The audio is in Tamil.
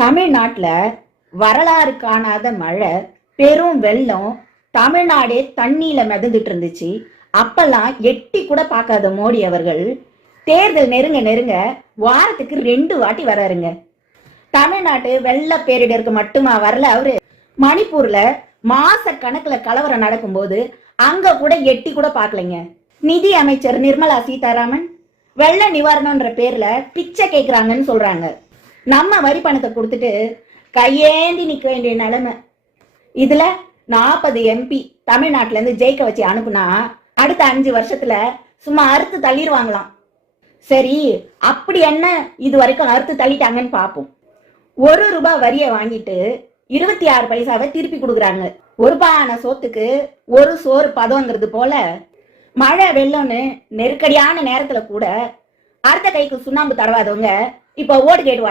தமிழ்நாட்டுல வரலாறு காணாத மழை, பெரும் வெள்ளம், தமிழ்நாடே தண்ணியில மிதந்துட்டு இருந்துச்சு. அப்பெல்லாம் எட்டி கூட பார்க்காத மோடி அவர்கள் தேர்தல் நெருங்க நெருங்க வாரத்துக்கு 2 வாட்டி வராருங்க. தமிழ்நாட்டு வெள்ள பேரிடருக்கு மட்டுமா வரல அவரு? மணிப்பூர்ல மாச கணக்குல கலவரம் நடக்கும்போது அங்க கூட எட்டி கூட பார்க்கலைங்க. நிதி அமைச்சர் நிர்மலா சீதாராமன் வெள்ள நிவாரணம்ன்ற பேர்ல பிச்சை கேக்குறாங்கன்னு சொல்றாங்க. நம்ம வரி பணத்தை கொடுத்துட்டு கையேந்தி நிக்க வேண்டிய நிலைமை. இதுல 40 MP தமிழ்நாட்டுல இருந்து ஜெயிக்க வச்சு அனுப்புனா அடுத்த 5 வருஷத்துல சும்மா அறுத்து தள்ளிடுவாங்களாம். சரி, அப்படி என்ன இது வரைக்கும் அறுத்து தள்ளிட்டாங்கன்னு பார்ப்போம். 1 ரூபாய் வரியை வாங்கிட்டு 26 பைசாவை திருப்பி கொடுக்குறாங்க. ஒரு பானை சோத்துக்கு ஒரு சோறு பதங்கிறது போல மழை வெள்ளம்னு நெருக்கடியான நேரத்துல கூட அடுத்த கைக்கு சுண்ணாம்பு தடவாதவங்க இப்ப ஓட்டு கேட்டு வராங்க.